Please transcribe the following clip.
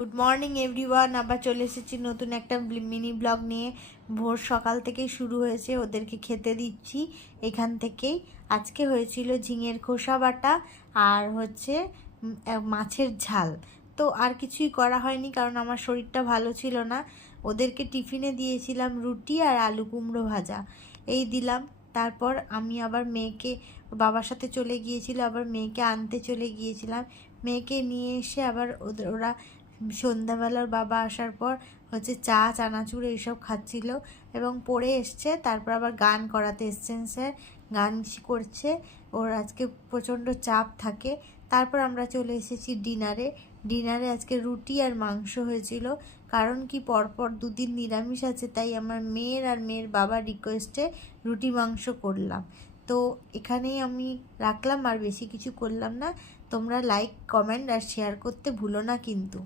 Good morning everyone, আবার চলে এসেছি নতুন একটা মিনি ব্লগ নিয়ে। ভোর সকাল থেকেই শুরু হয়েছে, ওদেরকে খেতে দিচ্ছি এখান থেকেই। আজকে হয়েছিল ঝিঙের খোসা বাটা আর হচ্ছে মাছের ঝাল। তো আর কিছুই করা হয়নি কারণ আমার শরীরটা ভালো ছিল না। ওদেরকে টিফিনে দিয়েছিলাম রুটি আর আলু কুমড়ো ভাজা, এই দিলাম। তারপর আমি আবার মেয়েকে, বাবার সাথে চলে গিয়েছিল, আবার মেয়েকে আনতে চলে গিয়েছিলাম। মেয়েকে নিয়ে এসে আবার ওরা সন্ধ্যাবেলার বাবা আসার পর হচ্ছে চা চানাচুর এইসব খাচ্ছিল এবং পড়ে এসছে। তারপর আবার গান করাতে এসছেন স্যার, গান করছে। ওর আজকে প্রচণ্ড চাপ থাকে। তারপর আমরা চলে এসেছি ডিনারে আজকে রুটি আর মাংস হয়েছিল। কারণ কি পরপর দুদিন নিরামিষ আছে, তাই আমার মেয়ের আর মেয়ের বাবার রিকোয়েস্টে রুটি মাংস করলাম। তো এখানেই আমি রাখলাম, আর বেশি কিছু করলাম না। তোমরা লাইক কমেন্ট আর শেয়ার করতে ভুলো না কিন্তু।